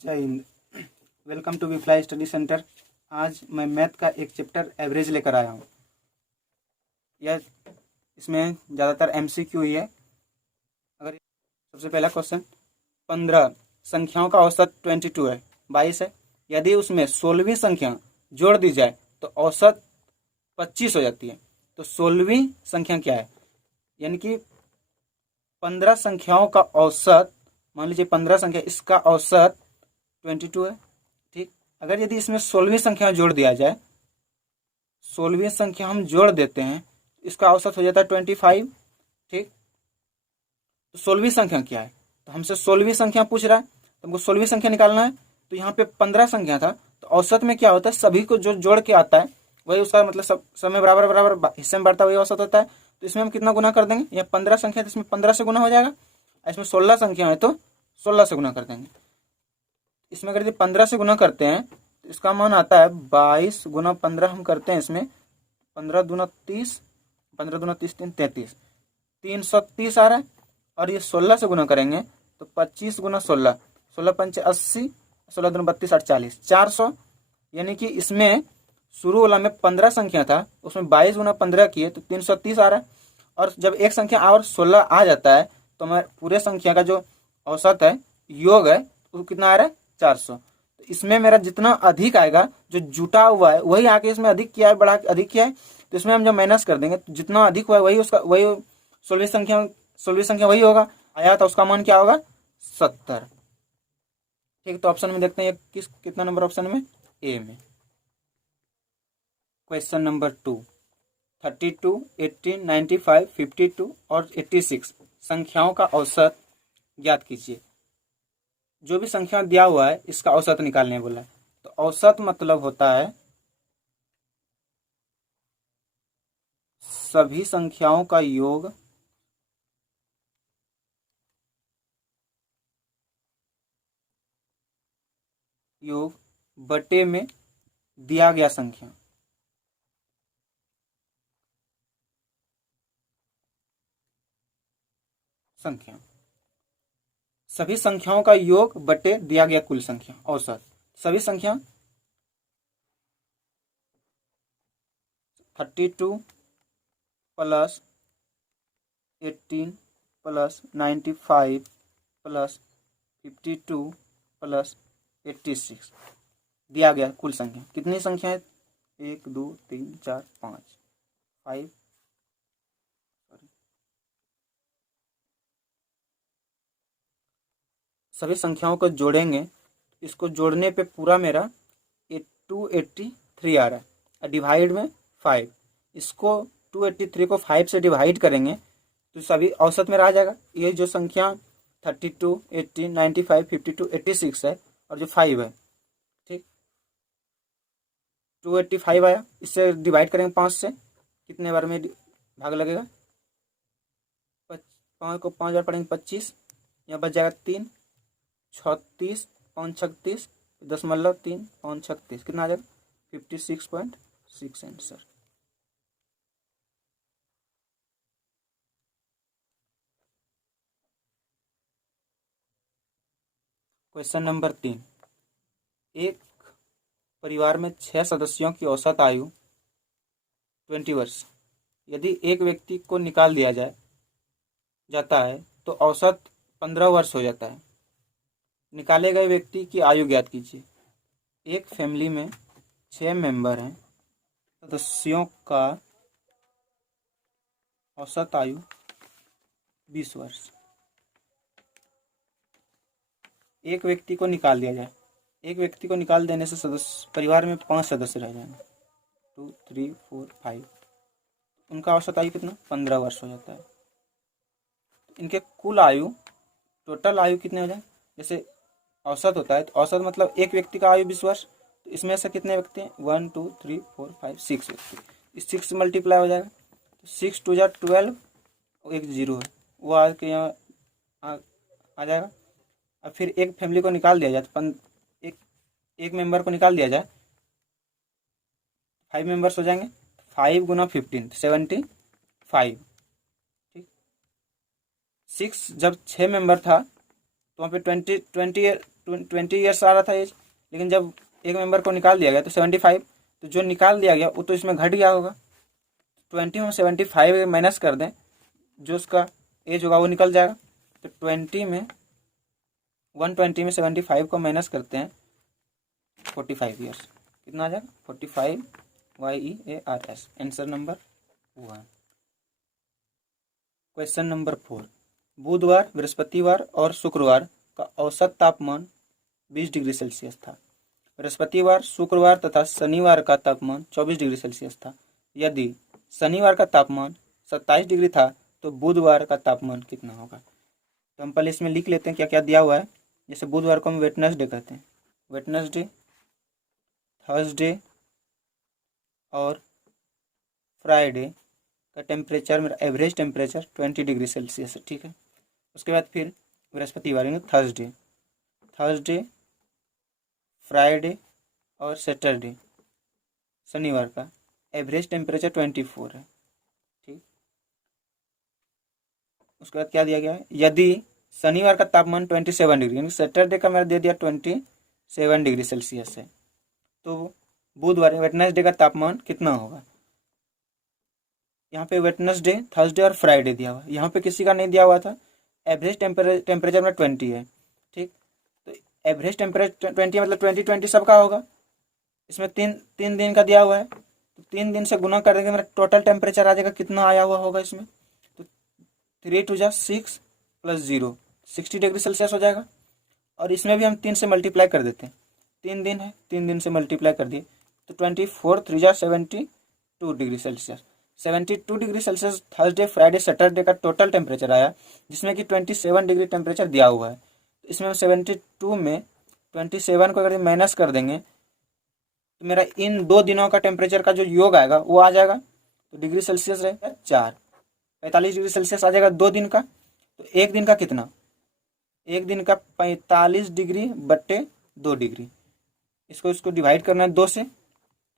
जय हिंद। Welcome to we study centre. आज मैं मैथ का एक चैप्टर एवरेज लेकर आया हूँ। यह इसमें ज़्यादातर एमसीक्यू ही है। अगर सबसे पहला क्वेश्चन, 15 संख्याओं का औसत 22 है, 22 है। यदि उसमें 16वीं संख्या जोड़ दी जाए तो औसत 25 हो जाती है। तो 16वीं संख्या क्या है? यानी कि 15 संख्याओं का औसत, मान लीजिए 15 संख्या, इसका औसत 22 है। ठीक, अगर यदि इसमें 16वीं संख्या जोड़ दिया जाए, 16वीं संख्या हम जोड़ देते हैं, इसका औसत हो जाता है 25। ठीक, तो 16वीं संख्या क्या है? तो हमसे 16वीं संख्या पूछ रहा है, तो हमको 16वीं संख्या निकालना है। तो यहाँ पे 15 संख्या था, तो औसत में क्या होता है, सभी को जो जोड़ के आता है वही उसका मतलब सब में बराबर बराबर हिस्से में बढ़ता है, वही औसत होता है। तो इसमें हम कितना गुना कर देंगे? यह 15 संख्या, तो इसमें 15 से गुना हो जाएगा। इसमें 16 संख्या है तो 16 से गुना कर देंगे। इसमें अगर 15 से गुना करते हैं तो इसका मान आता है 22 गुना 15 हम करते हैं इसमें 15 दूना 30, 15 दूना 30, 33, 330 आ रहा है। और ये 16 से गुना करेंगे तो 25 गुना 16, 16 पंचे 80, 16 दूना 32, 40, 400। यानी कि इसमें शुरू वाला में 15 संख्या था, उसमें 22 गुना 15 किए तो 330 आ रहा है। और जब एक संख्या और 16 आ जाता है तो हमारे पूरे संख्या का जो औसत है, योग है, वो कितना आ रहा है? 400। तो इसमें मेरा जितना अधिक आएगा, जो जुटा हुआ है वही आके इसमें अधिक किया है, बढ़ा अधिक किया है। तो इसमें हम जब माइनस कर देंगे तो जितना अधिक हुआ है वही उसका, वही 16वीं संख्या वही होगा। आया तो उसका मान क्या होगा? 70। ठीक, तो ऑप्शन में देखते हैं कितना नंबर ऑप्शन में? ए में। क्वेश्चन नंबर 2, 32, 18, 95, 52 और 86 संख्याओं का औसत ज्ञात कीजिए। जो भी संख्या दिया हुआ है इसका औसत निकालने बोला है। तो औसत मतलब होता है सभी संख्याओं का योग बटे में दिया गया संख्या। सभी संख्याओं का योग बटे दिया गया कुल संख्या, औसत। सभी संख्या 32 प्लस 18 प्लस 95 प्लस 52 प्लस 86 दिया गया कुल संख्या। कितनी संख्या है? 1 2 3 4 5 5। सभी संख्याओं को जोड़ेंगे, इसको जोड़ने पे पूरा मेरा 283 आ रहा है। डिवाइड में 5, इसको 283 को 5 से डिवाइड करेंगे तो सभी औसत मेरा आ जाएगा। ये जो संख्या 32, 18, 95, 52, 86 है और जो 5 है, ठीक, 285 आया। इससे डिवाइड करेंगे 5 से, कितने बार में भाग लगेगा? 5 को 5 बार पढ़ेंगे 25, यहाँ बच जाएगा 3, 36, 5 36, 0.3, 5 36, कितना आ जाएगा? 56.6 आंसर। क्वेश्चन नंबर 3, एक परिवार में 6 सदस्यों की औसत आयु 20 वर्ष। यदि एक व्यक्ति को निकाल दिया जाता है तो औसत 15 वर्ष हो जाता है। निकाले गए व्यक्ति की आयु ज्ञात कीजिए। एक फैमिली में 6 मेंबर हैं, सदस्यों का औसत आयु 20 वर्ष। एक व्यक्ति को निकाल दिया जाए, एक व्यक्ति को निकाल देने से परिवार में 5 सदस्य रह जाएंगे, 2 3 4 5। उनका औसत आयु कितना? 15 वर्ष हो जाता है। इनके कुल आयु, टोटल आयु कितने हो जाए? जैसे औसत होता है तो औसत मतलब एक व्यक्ति का आयु 20 वर्ष, तो इसमें से कितने व्यक्ति हैं? 1 2 3 4 5 6 व्यक्ति। इस 6 मल्टीप्लाई हो जाएगा तो 6 2 12, एक 0 है वो आके यहाँ आ जाएगा। अब फिर एक फैमिली को निकाल दिया जाए तो एक मेंबर को निकाल दिया जाए, 5 मेंबर्स हो जाएंगे। 5 गुना 15, 75। ठीक, 6 जब 6 मेंबर था तो वहाँ पे 20 20 ईयर्स आ रहा था एज, लेकिन जब एक मेंबर को निकाल दिया गया तो 75, तो जो निकाल दिया गया वो तो इसमें घट गया होगा। 20 में 75 माइनस कर दें, जो उसका एज होगा वो निकल जाएगा। तो 120 में 75 को माइनस करते हैं 45 ईयर्स, कितना आ जाएगा 45 YEARS। Answer number 1। Question number 4, बुधवार, बृहस्पतिवार और शुक्रवार का औसत तापमान 20 डिग्री सेल्सियस था। बृहस्पतिवार, शुक्रवार तथा शनिवार का तापमान 24 डिग्री सेल्सियस था। यदि शनिवार का तापमान 27 डिग्री था तो बुधवार का तापमान कितना होगा। तो हम पहले इसमें लिख लेते हैं क्या क्या दिया हुआ है। जैसे बुधवार को हम वेटनेसडे कहते हैं, वेटनेसडे, थर्सडे और फ्राइडे का टेम्परेचर, मेरा एवरेज टेम्परेचर 20 डिग्री सेल्सियस है, ठीक है। उसके बाद फिर बृहस्पतिवार यानी थर्सडे, फ्राइडे और सैटरडे, शनिवार का एवरेज टेम्परेचर 24 है, ठीक। उसके बाद क्या दिया गया है, यदि शनिवार का तापमान 27 डिग्री यानी सैटरडे का मेरा दे दिया 27 डिग्री सेल्सियस है, तो बुधवार वेटनेसडे का तापमान कितना होगा। यहाँ पे वेटनेसडे, थर्सडे और फ्राइडे दिया हुआ है, यहाँ पे किसी का नहीं दिया हुआ था। एवरेज टेम्परेचर में 20 है, ठीक। तो एवरेज टेम्परेचर 20 मतलब 20 सबका होगा। इसमें तीन दिन का दिया हुआ है, तो 3 दिन से गुना कर देंगे, मेरा टोटल टेम्परेचर आ जाएगा, कितना आया हुआ होगा इसमें। तो 3 2 जा 6 + 0 60 डिग्री सेल्सियस हो जाएगा। और इसमें भी हम 3 से मल्टीप्लाई कर देते हैं, 3 दिन है, 3 दिन से मल्टीप्लाई कर दिए तो 24 3 जा 72 degree Celsius. 72 degree Celsius Thursday, Friday, Saturday का टोटल टेम्परेचर आया, जिसमें कि 27 डिग्री टेम्परेचर दिया हुआ है। इसमें 72 में 27 को अगर माइनस कर देंगे तो मेरा इन 2 दिनों का टेम्परेचर का जो योग आएगा वो आ जाएगा। तो डिग्री सेल्सियस रहेगा 4, 45 डिग्री सेल्सियस आ जाएगा 2 दिन का। तो एक दिन का कितना, एक दिन का 45 डिग्री बट्टे 2 डिग्री, इसको डिवाइड करना है 2 से,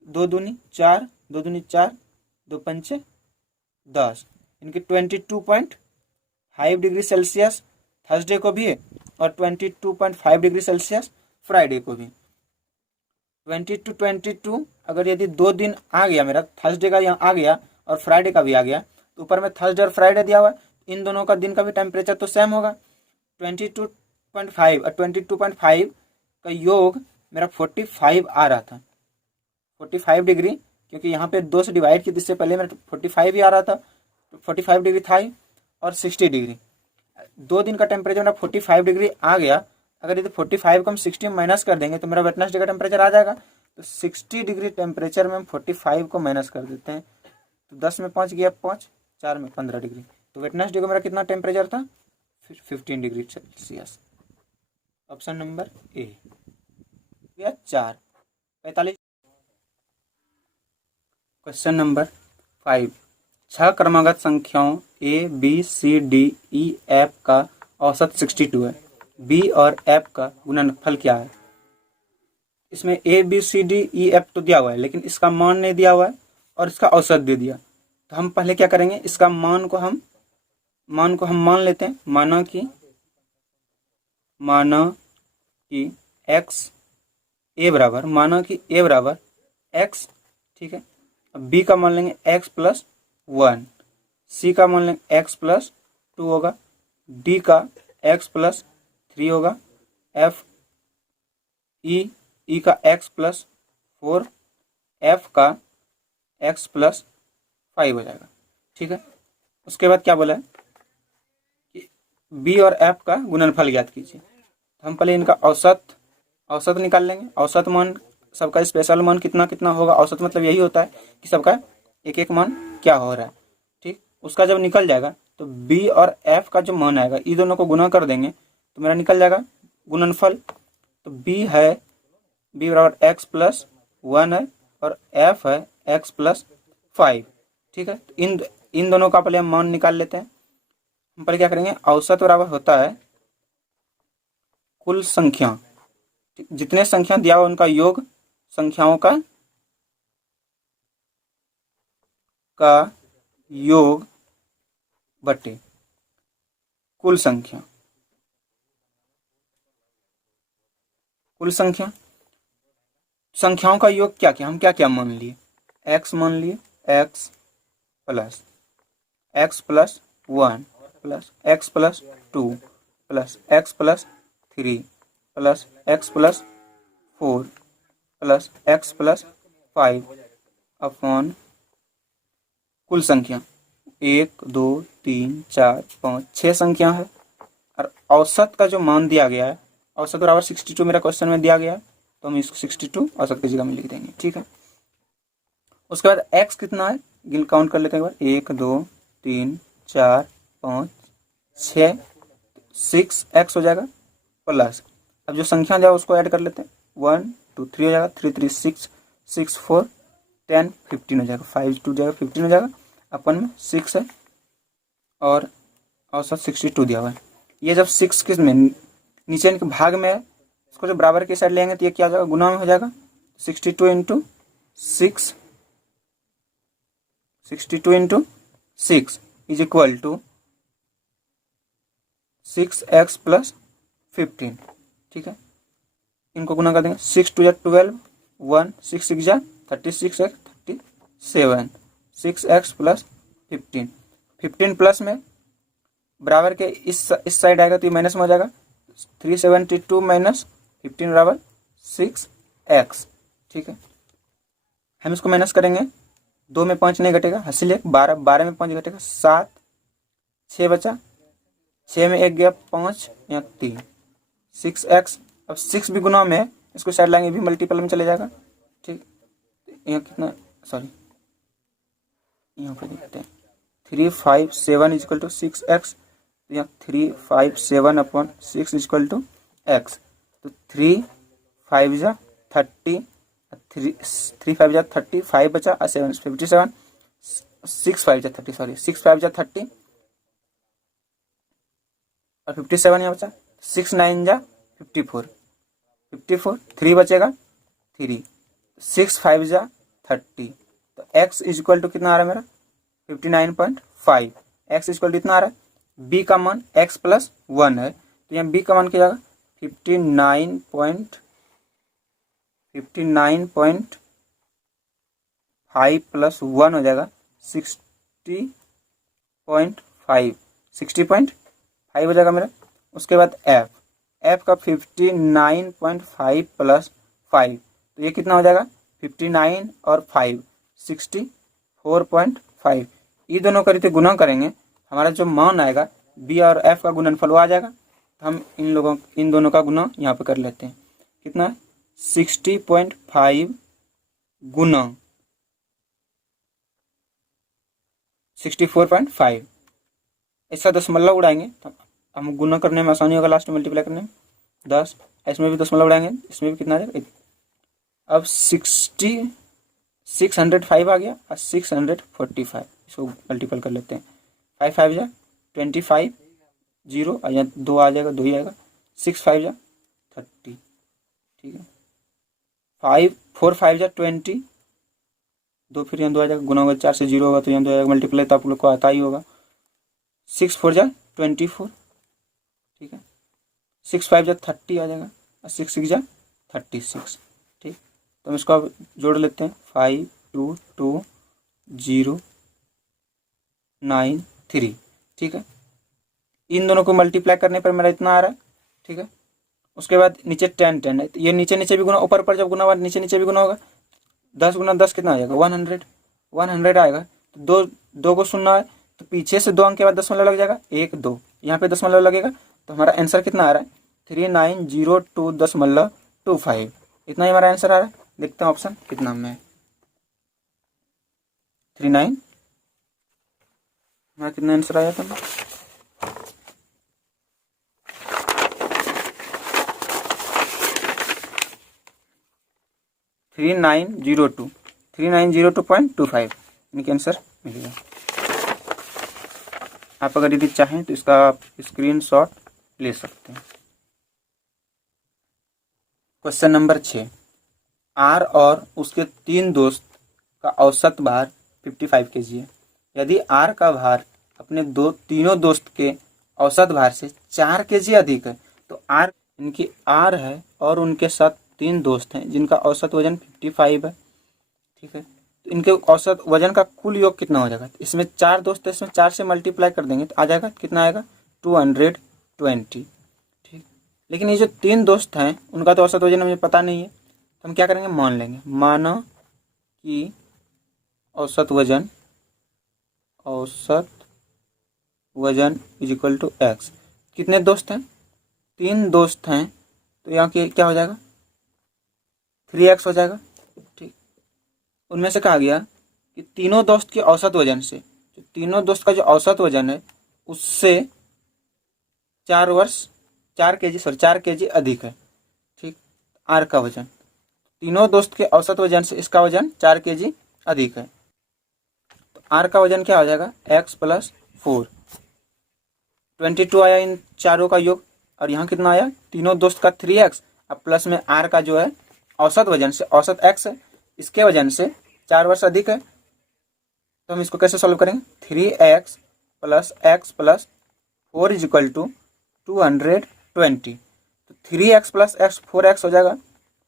2 दूनी 4, 2 दूनी 4, 2 पंचे 10, इनकी 22.5 डिग्री सेल्सियस थर्सडे को भी है और 22.5 डिग्री सेल्सियस फ्राइडे को भी। 22 अगर यदि 2 दिन आ गया मेरा, थर्सडे का यहाँ आ गया और फ्राइडे का भी आ गया, तो ऊपर में थर्सडे और फ्राइडे दिया हुआ है, इन दोनों का दिन का भी टेम्परेचर तो सेम होगा। 22.5 और 22.5 का योग मेरा 45 आ रहा था, 45 डिग्री, क्योंकि यहाँ पे 2 से डिवाइड की, इससे पहले मेरा 45 ही आ रहा था, तो 45 डिग्री था ही, और 60 डिग्री। 2 दिन का टेम्परेचर मेरा 45 डिग्री आ गया। अगर यदि 45 को हम 60 में माइनस कर देंगे तो मेरा वेटनेसडे का टेम्परेचर आ जाएगा। तो 60 डिग्री टेम्परेचर में हम 45 को माइनस कर देते हैं, तो 10 में 5 गया 5, 4 में 15 डिग्री। तो वेटनेसडे को मेरा कितना टेम्परेचर था, 15 degree Celsius. Option number A या 4, 45। क्वेश्चन नंबर 5, 6 क्रमागत संख्याओं ABCDEF का औसत 62 है। बी और एफ का गुणनफल क्या है। इसमें ABCDEF तो दिया हुआ है, लेकिन इसका मान नहीं दिया हुआ है और इसका औसत दे दिया। तो हम पहले क्या करेंगे, इसका मान को हम मान लेते हैं। माना कि A बराबर x, ठीक है। अब B का मान लेंगे x + 1, C का मान लेंगे x + 2 होगा, D का x + 3 होगा, E का x + 4, F का x + 5 हो जाएगा, ठीक है। उसके बाद क्या बोला है कि B और F का गुणनफल ज्ञात कीजिए। तो हम पहले इनका औसत निकाल लेंगे। औसत मान सबका स्पेशल मान कितना कितना होगा। औसत मतलब यही होता है कि सबका एक एक मान क्या हो रहा है, ठीक। उसका जब निकल जाएगा तो B और F का जो मान आएगा, ये दोनों को गुना कर देंगे तो मेरा निकल जाएगा गुणनफल। तो B बराबर x + 1 है और F है x + 5, ठीक है। तो इन दोनों का पहले हम मान निकाल लेते हैं। हम पहले क्या करेंगे, औसत बराबर होता है कुल संख्या, जितने संख्या दिया हुआ उनका योग, संख्याओं का योग बटे कुल संख्या। कुल संख्या, संख्याओं का योग क्या क्या, हम क्या क्या मान लिए, x मान लिए, x plus 1 plus x plus 2 plus x plus 3 plus x plus 4 plus x plus 5 upon कुल संख्या 1 2 3 4 5 6 संख्या है। और औसत का जो मान दिया गया है, औसत बराबर 62 मेरा क्वेश्चन में दिया गया है, तो हम इसको 62 औसत की जगह में लिख देंगे। ठीक है, उसके बाद x कितना है, गिन काउंट कर लेते हैं एक बार, 1 2 3 4 5 6 6x हो जाएगा प्लस, अब जो संख्या दिया उसको ऐड कर लेते हैं, 1 2 3 हो जाएगा, 3 3 6 6 4 10 15 हो जाएगा, 5 2 जाएगा 15 हो जाएगा, अपन में 6 है और औसत 62 दिया हुआ है। ये जब 6 किस में नीचे के भाग में है, इसको जब बराबर की साइड लेंगे तो ये क्या हो जाएगा, गुना में हो जाएगा, 62 into 6 is equal to 6x plus 15। ठीक है, इनको गुना कर देंगे, 6 2 12 1 6 6 36 37 6x प्लस 15 प्लस में बराबर के इस साइड आएगा तो ये माइनस में हो जाएगा, 372 माइनस 15 बराबर 6x। ठीक है, हम इसको माइनस करेंगे, 2 में 5 नहीं घटेगा, हासिल 12 12 में 5 घटेगा 7, 6 बचा, 6 में 1 गया 5 या 3 6x। अब 6 भी गुना में है, इसको साइड लाएंगे भी मल्टीपल में चले जाएगा। ठीक, यहाँ कितना, सॉरी यहाँ पर देखते हैं 357 इजकल टू 6x, तो यहाँ 357 अपॉन 6 इजकल टू x, तो 3 5 जा 30, 3 5 जा 30, 5 बचा 7 57, 6 5 जा 30, सॉरी 6 5 जा 30 और 57 यहाँ बचा, 6 9 जा 54 3 बचेगा 3, 6 5 जा 30, तो x इज इक्वल टू कितना आ रहा है मेरा 59.5, x इज इक्वल टू इतना आ रहा है, b का मान x प्लस 1 है, तो यहाँ b का मान क्या जाएगा 59.5 प्लस 1 हो जाएगा 60.5 हो जाएगा मेरा। उसके बाद f का 59.5 प्लस 5, तो ये कितना हो जाएगा 59 और 5 64.5, ये दोनों का गुना करेंगे, हमारा जो मान आएगा b और f का गुणनफल वो आ जाएगा। तो हम इन दोनों का गुना यहाँ पे कर लेते हैं, कितना 60.5 गुना 64.5, ऐसा दशमलव उड़ाएंगे तो हम गुना करने में आसानी होगा, लास्ट में मल्टीप्लाई करने में 10, इसमें भी दशमलव उड़ाएंगे, इसमें भी कितना आ जाएगा। अब 605 आ गया और 645, इसको मल्टीपल कर लेते हैं, 5 5 जा 25 0 या 2 आ जाएगा, 2 ही आएगा, 6 5 जा 30। ठीक है, 5 4 5 जा 20, 2 फिर यहाँ 2 आ जाएगा, गुना होगा 4 से 0 होगा तो यहाँ 2 आएगा, मल्टीप्लाई तो आप लोग को आता ही होगा, 6 4 जा 24। ठीक है, 6 5 जा 30 आ जाएगा और 6 6 जा 36। ठीक, तो हम इसको अब जोड़ लेते हैं, 5 2 2 0 9 3। ठीक है, इन दोनों को मल्टीप्लाई करने पर मेरा इतना आ रहा है। ठीक है, उसके बाद नीचे 10 10 है, तो ये नीचे नीचे भी गुना, ऊपर पर जब गुना हुआ नीचे नीचे भी गुना होगा, 10 गुना 10 कितना आ जाएगा 100 आएगा। तो दो को सुनना है तो पीछे से 2 अंक के बाद दशमलव लग जाएगा, 1 2 यहाँ पे दशमलव लगेगा, तो हमारा आंसर कितना आ रहा है 3902.25, इतना ही हमारा आंसर आ रहा है। देखते हैं ऑप्शन कितना में 39, हमारा कितना आंसर आया था 3902.25, इनके आंसर मिलेगा। आप अगर यदि चाहें तो इसका आप स्क्रीनशॉट ले सकते हैं। क्वेश्चन नंबर 6, आर और उसके 3 दोस्त का औसत भार 55 kg है। यदि आर का भार अपने तीनों दोस्त के औसत भार से 4 kg अधिक है तो आर इनकी आर है और उनके साथ 3 दोस्त हैं जिनका औसत वजन 55 है। ठीक है, तो इनके औसत वजन का कुल योग कितना हो जाएगा? इसमें 4 दोस्त है, इसमें 4 से मल्टीप्लाई कर देंगे तो आ जाएगा, कितना आएगा? 220। ठीक, लेकिन ये जो 3 दोस्त हैं उनका तो औसत वजन मुझे पता नहीं है, तो हम क्या करेंगे, मान लेंगे। माना कि औसत वजन इज इक्वल टू एक्स। कितने दोस्त हैं? 3 दोस्त हैं, तो यहाँ की क्या हो जाएगा? 3x हो जाएगा। ठीक, उनमें से कहा गया कि तीनों दोस्त के औसत वजन से, जो तीनों दोस्त का जो औसत वजन है उससे 4 केजी अधिक है। ठीक, आर का वजन, तीनों दोस्त के औसत वजन से इसका वजन 4 केजी अधिक है, तो आर का वजन क्या हो जाएगा? x + 4। 22 आया इन चारों का योग, और यहाँ कितना आया? तीनों दोस्त का 3x, अब प्लस में आर का जो है औसत वजन से, औसत x है, इसके वजन से 4 वर्ष अधिक है। तो हम इसको कैसे सॉल्व करेंगे? 3x + x + 4 is equal to 220। तो 3x + x 4x हो जाएगा,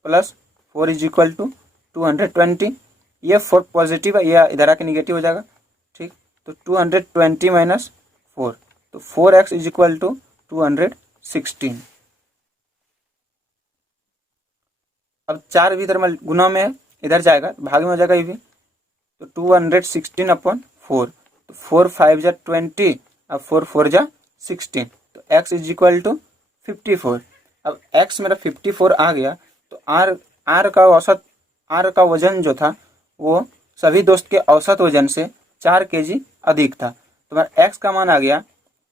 प्लस 4 इज इक्वल टू 220। ये 4 पॉजिटिव है, यह इधर आके निगेटिव हो जाएगा। ठीक, तो 220 - 4, तो 4x इज इक्वल टू 216। अब 4 भी इधर गुना में है, इधर जाएगा भाग में हो जाएगा ये भी, तो 216/4, तो 4 × 5 = 20, अब 4 × 4 = 16, तो x इज इक्वल टू 54। अब x मेरा 54 आ गया, तो r का औसत, r का वजन जो था वो सभी दोस्त के औसत वजन से 4 केजी अधिक था, तो हमारा x का मान आ गया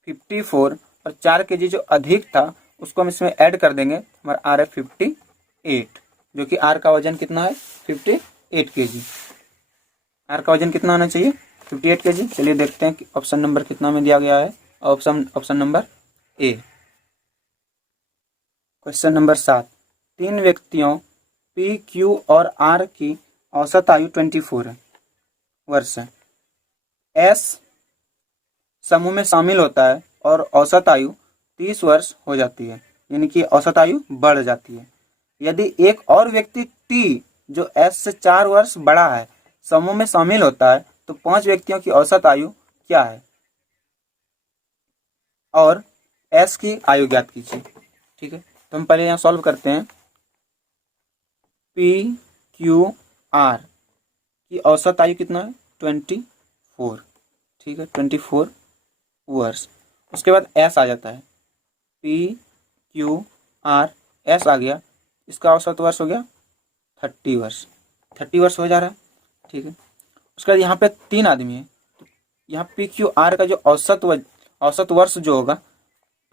54, और 4 केजी जो अधिक था उसको हम इसमें ऐड कर देंगे, हमारा r है 58, जो कि r का वजन कितना है? 58 केजी। r का वजन कितना आना चाहिए? 58 केजी। चलिए देखते हैं कि ऑप्शन नंबर कितना में दिया गया है। Option number A. Question number 7, 3 व्यक्तियों P, Q और R की औसत आयु 24 वर्ष है। S समूह में शामिल होता है और औसत आयु 30 वर्ष हो जाती है, यानी कि औसत आयु बढ़ जाती है। यदि एक और व्यक्ति T जो S से 4 वर्ष बड़ा है समूह में शामिल होता है तो 5 व्यक्तियों की औसत आयु क्या है? और S की आयु ज्ञात कीजिए। ठीक है, तो हम पहले यहाँ सॉल्व करते हैं। P, Q, R की औसत आयु कितना है? 24। ठीक है, 24 वर्ष। उसके बाद S आ जाता है, P, Q, R, S आ गया, इसका औसत वर्ष हो गया 30 वर्ष। 30 वर्ष हो जा रहा है। ठीक है, उसके बाद यहाँ पे 3 आदमी है, तो यहाँ P, Q, R का जो औसत वर्ष जो होगा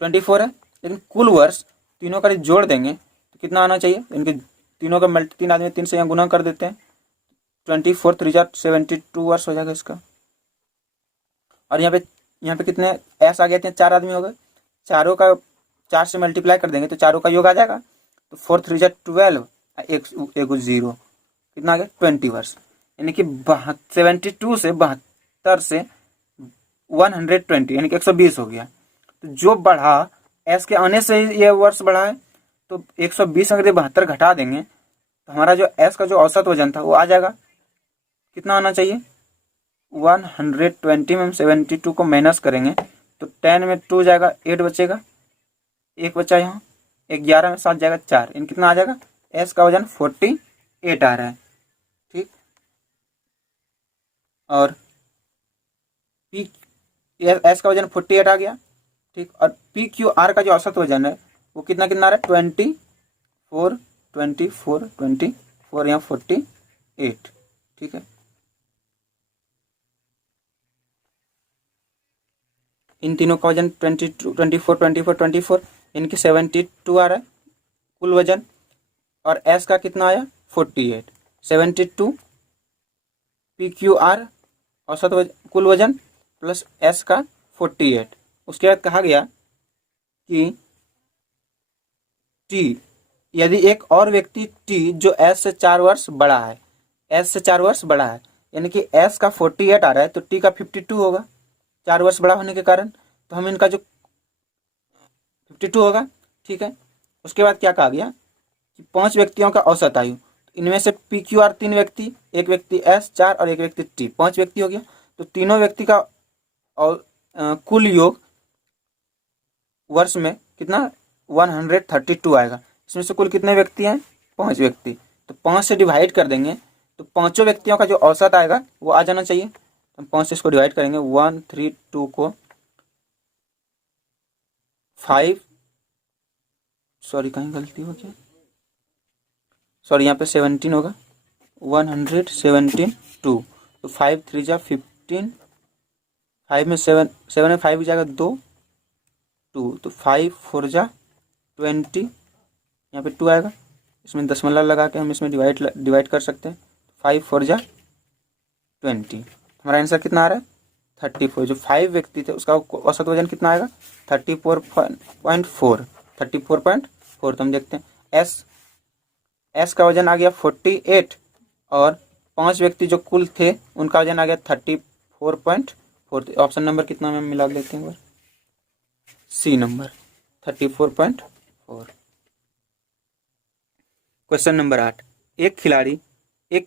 24 है, लेकिन कुल वर्ष तीनों का जोड़ देंगे तो कितना आना चाहिए? इनके तीनों का 3 आदमी 3 से यहाँ गुना कर देते हैं, 24 3 = 72 वर्ष हो जाएगा इसका। और यहाँ पे कितने S आ गए थे? 4 आदमी हो गए, चारों का 4 से मल्टीप्लाई कर देंगे तो चारों का योग आ जाएगा, तो 4 3 = 12, एक 0, कितना आ गया? 20 वर्ष। यानी कि 72 से 72 से 120, यानी कि 120 हो गया। तो जो बढ़ा S के आने से ये वर्ष बढ़ा है, तो 120 अगर 72 घटा देंगे तो हमारा जो S का जो औसत वजन था वो आ जाएगा, कितना आना चाहिए? 120 में हम 72 को माइनस करेंगे तो 10 में 2 जाएगा, 8 बचेगा, 1 बचा यहाँ, 11 में 7 जाएगा 4, इन कितना आ जाएगा? S का वजन 48 आ रहा है। ठीक, और S का वजन 48 आ गया। ठीक, और PQR का जो औसत वजन है वो कितना आ रहा है? 24 24 24, यहाँ 48। ठीक है, इन तीनों का वजन 22 24 24 24, इनकी 72 आ रहा है कुल वजन, और S का कितना आया? 48। 72 PQR औसत कुल वजन प्लस S का 48। उसके बाद कहा गया कि T, यदि एक और व्यक्ति T जो S से 4 वर्ष बड़ा है, S से 4 वर्ष बड़ा है, यानी कि S का 48 आ रहा है तो T का 52 होगा, 4 वर्ष बड़ा होने के कारण, तो हम इनका जो 52 होगा। ठीक है, उसके बाद क्या कहा गया कि 5 व्यक्तियों का औसत आयु, इनमें से पी क्यू आर 3 व्यक्ति, एक व्यक्ति एस 4 और एक व्यक्ति टी 5 व्यक्ति हो गया। तो तीनों व्यक्ति का और कुल योग वर्ष में कितना 132 आएगा। इसमें से कुल कितने व्यक्ति हैं 5 व्यक्ति, तो 5 से डिवाइड कर देंगे तो पांचों व्यक्तियों का जो औसत आएगा वो आ जाना चाहिए। हम 5 से इसको डिवाइड करेंगे 132 को 5, सॉरी कहीं गलती हो गया, सॉरी यहाँ पे 17 होगा 117 2, तो 5 3 जा 15, 5 में 7 में 5 जाएगा 2 2, तो 5 4 जा 20, यहाँ पे 2 आएगा। इसमें दशमलव लगा के हम इसमें डिवाइड कर सकते हैं। 5 4 जा 20, हमारा आंसर कितना आ रहा है 34। जो 5 व्यक्ति थे उसका औसत वजन कितना आएगा 34.4, 34.4। तो हम देखते हैं एस का वजन आ गया 48 और 5 व्यक्ति जो कुल थे उनका वजन आ गया 34.4। ऑप्शन नंबर कितना में मिला लेते हैं, सी नंबर 34.4। क्वेश्चन नंबर 8, एक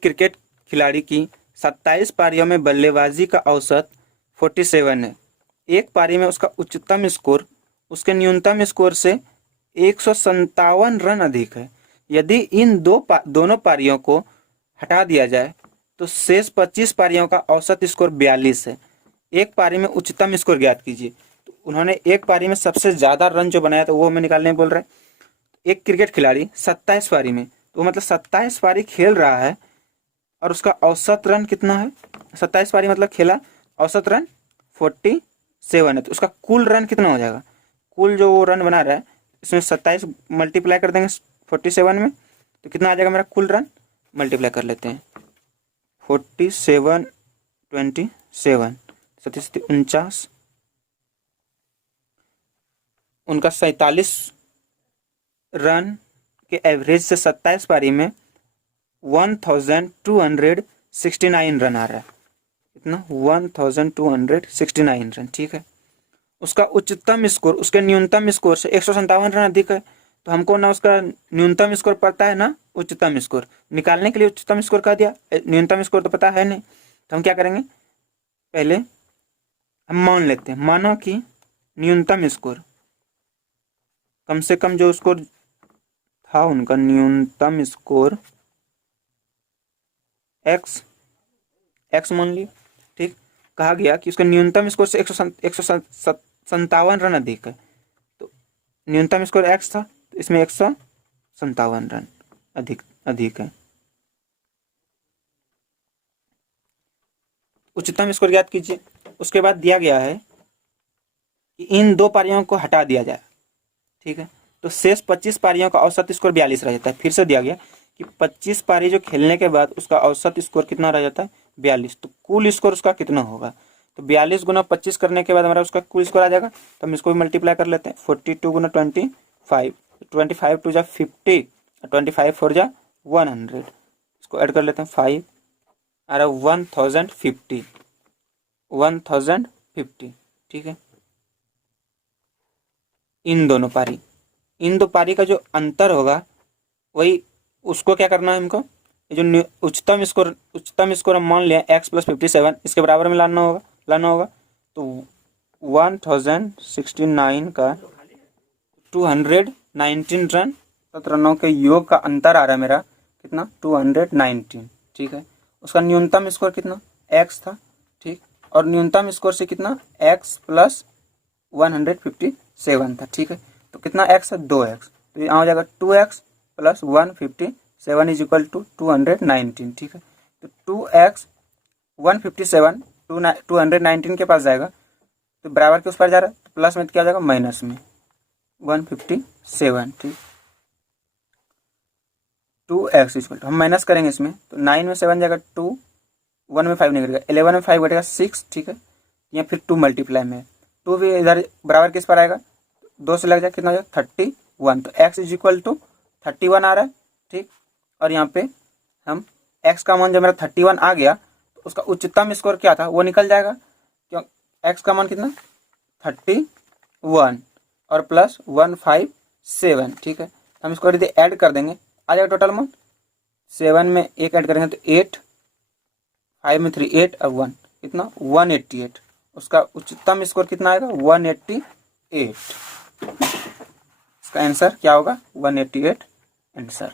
क्रिकेट खिलाड़ी की 27 पारियों में बल्लेबाजी का औसत 47 है। एक पारी में उसका उच्चतम स्कोर उसके न्यूनतम स्कोर से 157 रन अधिक है। यदि इन दोनों पारियों को हटा दिया जाए तो शेष 25 पारियों का औसत स्कोर 42 है। एक पारी में उच्चतम स्कोर ज्ञात कीजिए। तो उन्होंने एक पारी में सबसे ज़्यादा रन जो बनाया था वो हमें निकालने बोल रहे हैं। एक क्रिकेट खिलाड़ी 27 पारी में, तो मतलब 27 पारी खेल रहा है और उसका औसत रन कितना है, 27 पारी मतलब खेला, औसत रन 47 है। तो उसका कुल रन कितना हो जाएगा, कुल जो वो रन बना रहा है इसमें 27 मल्टीप्लाई कर देंगे 47 में, तो कितना आ जाएगा मेरा कुल रन, मल्टीप्लाई कर लेते हैं 47 27 49, उनका 47 रन के एवरेज से 27 पारी में 1269 रन आ रहा है। कितना 1269 रन, ठीक है। उसका उच्चतम स्कोर उसके न्यूनतम स्कोर से 157 रन अधिक है। तो हमको ना उसका न्यूनतम स्कोर पता है ना उच्चतम स्कोर, निकालने के लिए उच्चतम स्कोर कह दिया, न्यूनतम स्कोर तो पता है नहीं। तो हम क्या करेंगे, पहले हम मान लेते हैं, मानो कि न्यूनतम स्कोर कम से कम जो स्कोर था उनका न्यूनतम स्कोर एक्स मान ली, ठीक। कहा गया कि उसका न्यूनतम स्कोर से 157 रन अधिक है। तो न्यूनतम स्कोर एक्स था, तो इसमें 157 रन अधिक है। उच्चतम स्कोर ज्ञात कीजिए। उसके बाद दिया गया है कि इन दो पारियों को हटा दिया जाए, ठीक है। तो शेष 25 पारियों का औसत स्कोर 42 रह जाता है। फिर से दिया गया कि 25 पारी जो खेलने के बाद उसका औसत स्कोर कितना रह जाता है 42, तो कुल स्कोर उसका कितना होगा। तो 42 गुना 25 करने के बाद हमारा उसका कुल स्कोर आ जाएगा। तो हम इसको भी मल्टीप्लाई कर लेते हैं 42 गुना 25, 25 टू जा 50, 25 फोर जा 100, इसको ऐड कर लेते हैं 5 आ रहा 1050, ठीक है। इन दो पारी का जो अंतर होगा वही उसको क्या करना है हमको, ये जो उच्चतम स्कोर हम मान लिया x + 57 इसके बराबर में लाना होगा। तो 1069 का 219 रन, 7 रनों के योग का अंतर आ रहा है मेरा कितना 219, ठीक है। उसका न्यूनतम स्कोर कितना x था, ठीक, और न्यूनतम स्कोर से कितना x + 157 था, ठीक है। तो कितना x है 2x, तो यहाँ हो जाएगा 2x + 157 इज इक्वल टू 219, ठीक है। तो 2x 157 219 के पास जाएगा, तो बराबर के उस पर जा रहा है, तो प्लस में क्या जाएगा माइनस में 157, ठीक। 2x इक्वल टू हम माइनस करेंगे इसमें, तो 9 में 7 जाएगा 2, 1 में 5 निकलेगा, 11 में 5 घटेगा 6, ठीक है। यहाँ फिर 2 मल्टीप्लाई में 2 भी इधर बराबर किस पर आएगा 2 से लग जाएगा, कितना हो जाएगा 31, तो x इज इक्वल टू 31 आ रहा है, ठीक। और यहाँ पे हम x का मान जब मेरा 31 आ गया तो उसका उच्चतम स्कोर क्या था वो निकल जाएगा, क्यों x का मान कितना 31 और +157, ठीक है। हम इसको यदि ऐड कर देंगे आ जाएगा टोटल अमाउंट। 7 में 1 ऐड करेंगे तो 8, 5 में 3 8 और 1 कितना 188। उसका उच्चतम स्कोर कितना आएगा 188। इसका आंसर क्या होगा 188 आंसर।